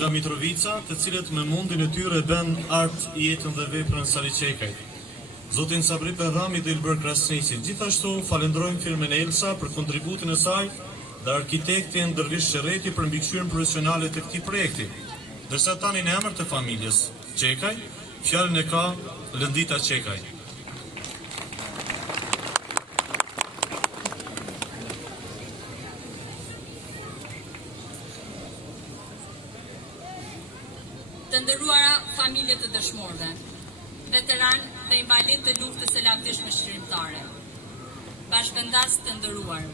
nga Mitrovica, të cilët me mundin e tyre bën art, jetën dhe veprën Saliçekajt. Zotin Sabri Perrami dhe Ilber Krasniqi. Gjithashtu falenderojmë firmën Elsa për kontributin e saj dhe arkitektin Dervish Çerreti për mbikëqyrjen profesionale të këtij projekti. Dërsa tani në emër të familjes Çekaj, fjalën e ka Lëndita Çekaj. Të nderuara familje të dëshmorëve, veteran dhe invalid të luftës së lavdishme shkrimtare, bashkëvendas të nderuar,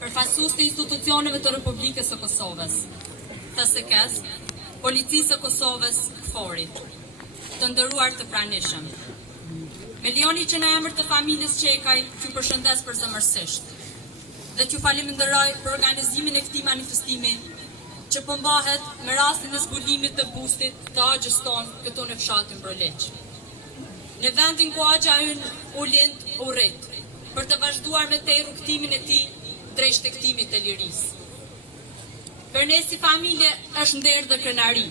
përfaqësues të institucioneve të Republikës së Kosovës, TSK-s, Policisë së Kosovës, KFOR-it, të nderuar të pranishëm. Me lejoni që në emër të familjes Çekaj t'ju përshëndes përzemërsisht dhe t'ju falenderoj për organizimin e këtij manifestimi që përmbahet me rastin e zbulimit të bustit të Axhës tonë këtu në fshatin Broleq. Në vendin ku Axha ynë u lind, u rrit, për të vazhduar me tej rrugtimin e tij drejt shtektimit të lirisë. Për ne si familje është nder dhe krenari,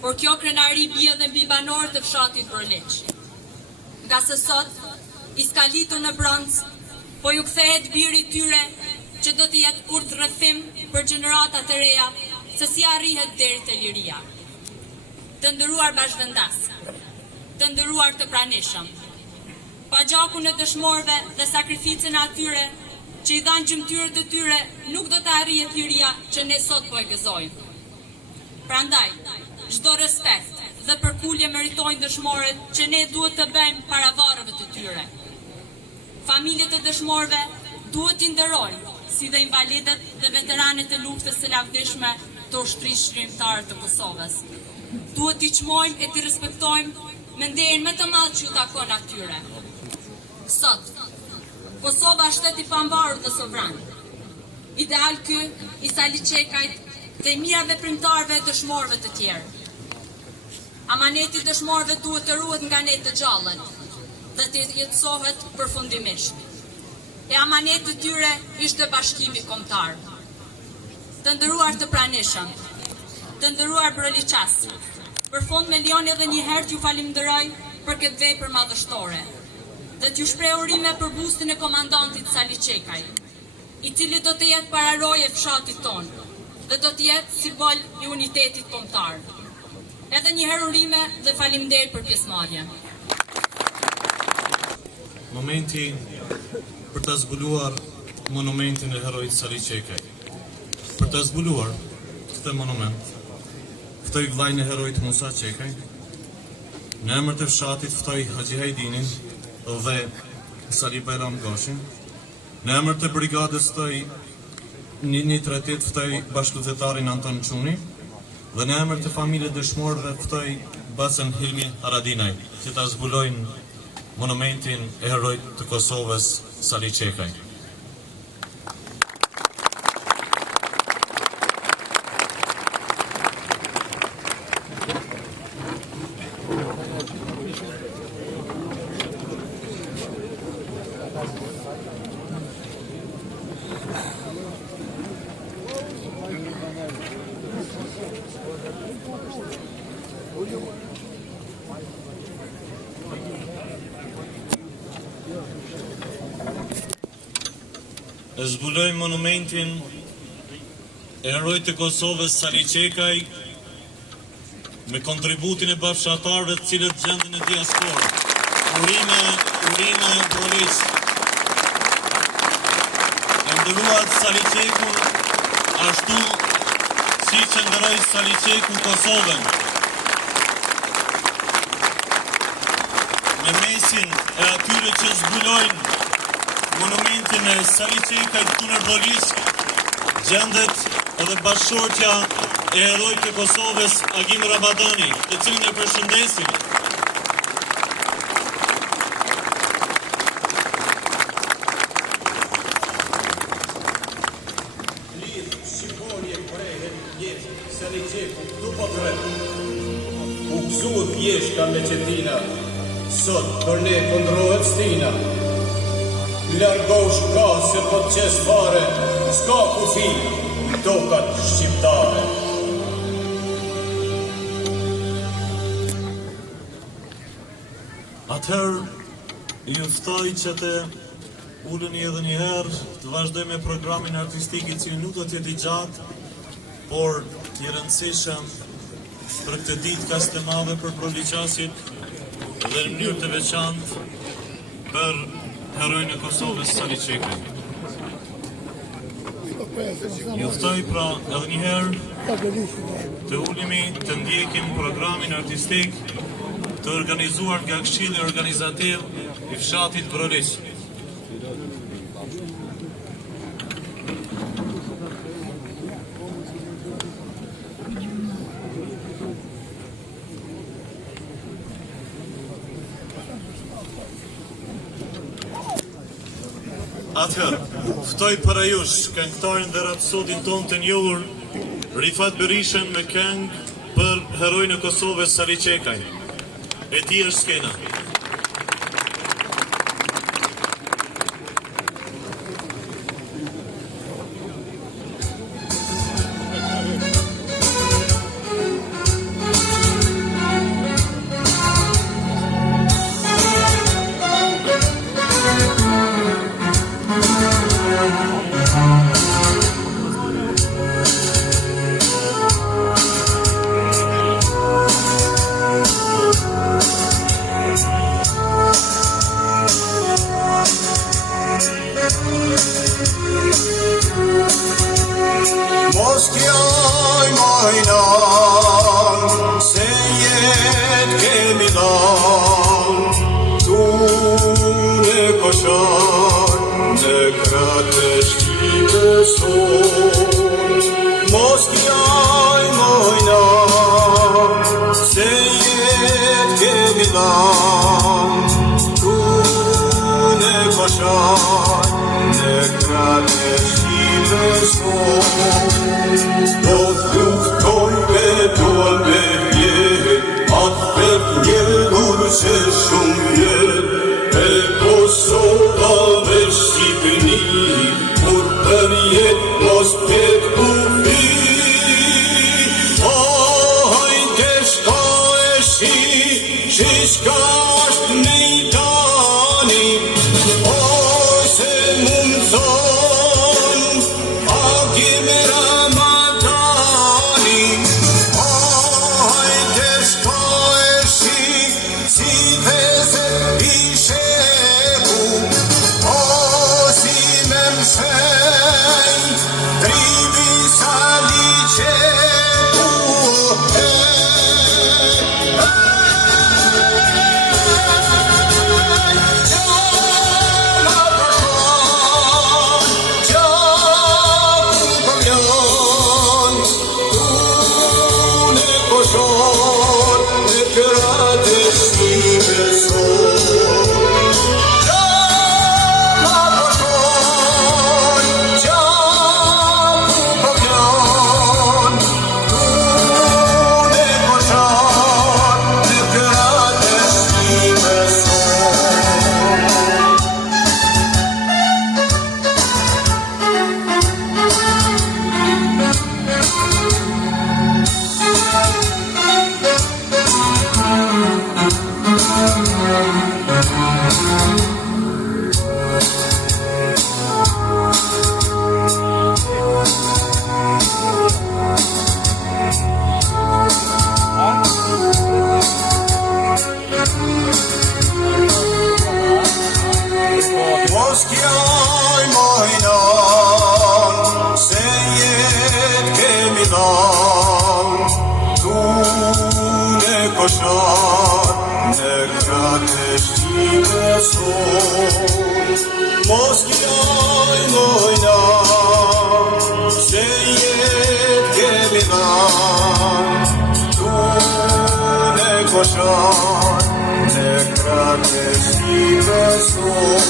por kjo krenari bie dhe mbi banorët e fshatit Broleq. Nga se sot, i skalitur në bronz, po ju kthehet biri i tyre që do të jetë urdhërrethim për gjeneratat e reja se si arrihet deri te liria. Të nderuar bashkëvendas, të nderuar të pranishëm, pa gjakun e dëshmorëve dhe sakrificën e atyre që i dhanë gjymtyrët e tyre, nuk do të arrihet liria që ne sot po e gëzojmë. Prandaj, çdo respekt dhe përkulje meritojnë dëshmorët që ne duhet të bëjmë para varreve të tyre. Familjet e dëshmorëve duhet t'i nderojnë si dhe invalidet dhe veteranët e luftës së lavdishme të ushtrisë shkrimtare të Kosovës. Duhet t'i çmojmë e t'i respektojmë me nderin më të madh që u takon atyre. Sot, Kosova është shtet i pambarur dhe sovran. Ideal ky i Saliçekajt dhe mira veprimtarëve e dëshmorëve të tjerë. Amaneti i dëshmorëve duhet të ruhet nga ne të gjallët dhe të jetësohet përfundimisht. E amaneti i tyre ishte bashkimi kombëtar. Të nderuar të pranishëm, të nderuar broliqas, për fond me lejoni edhe një herë t'ju falenderoj për këtë vepër madhështore dhe t'ju shpreh urime për bustin e komandantit Saliçekaj, i cili do të jetë pararoje fshatit tonë dhe do të jetë simbol i unitetit kombëtar. Edhe një herë urime dhe faleminderit për pjesëmarrjen. Momenti për të zbuluar monumentin e herojit Saliçekaj. Për të zbuluar këtë monument, ftoj vllajën e herojit Musa Çekaj, në emër të fshatit ftoj Haxhi Hajdinin dhe Sali Bajram Gashin, në emër të brigadës ftoj 138 ftoj bashkëlëzetarin Anton Çuni dhe në emër të familjes dëshmorëve ftoj Basen Hilmi Haradinaj, që ta zbulojnë monumentin e herojit të Kosovës Saliçekaj. E zbulojmë monumentin e herojit të Kosovës Saliçekaj me kontributin e bashkëtarëve të cilët gjenden në diasporë. Urime Broleq. E nderuar Saliçekun ashtu siç e nderoi Saliçeku Kosovën. Me mesin e atyre që zbulojnë monumentin e Saliçekajt këtu në Broleq gjendet edhe bashkëshortja e herojit të Kosovës Agim Rabadani, të cilin e përshëndesim. Lidh shqipolje prehen jetë Saliçeku këtu po tret. U gëzuat jeshka me qetina, sot për ne kundrohet stina. Largosh ka se po të qes fare, s'ka kufi, tokat shqiptare. Atëherë, ju ftoj që të uleni edhe një herë, të vazhdoj me programin artistik i cili nuk do të jetë i gjatë, por i rëndësishëm për këtë ditë kaq të madhe për proliqasit dhe në mënyrë të veçantë për herojnë e Kosovës Sali Çekaj. Ju ftoj pra edhe një herë të ulemi të ndjekim programin artistik të organizuar nga Këshilli Organizativ i fshatit Brolis. Atëherë, ftoj para jush këngëtarin dhe rapsodin ton të njohur Rifat Berishën me këngë për herojnë e Kosovës Sali Çekaj. E ti është skena. Mos kjoj majnan, se jetë kemi dhan, tu në koshan, në kratë shqipe son. Mos kjoj majnan, se jetë kemi dhan, tu në koshan, në kratë shqipe son. Do të luftoj me duan me vjetë, atë për njëllur që shumë vjetë, e Kosova dhe Shqipëni, kur për jetë mos pjetë kufi. Hajde shka e shi shka është me i tani, ose mund thonë, a kime Mos kjoj majnan, se jetë kemi dhan, tu në koshan, në kratë shqipe son. Mos kjoj majnan, se jetë kemi dhan, tu në koshan, në kratë shqipe son.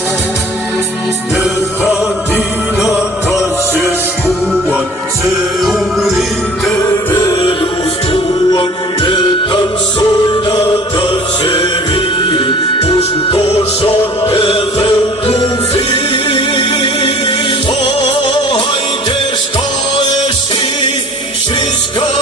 Në tatina ka që shkuan, se umrit e velustuan, në taksojna ka që virin, ush në toshan edhe u kufi. Hajde shka e shi shka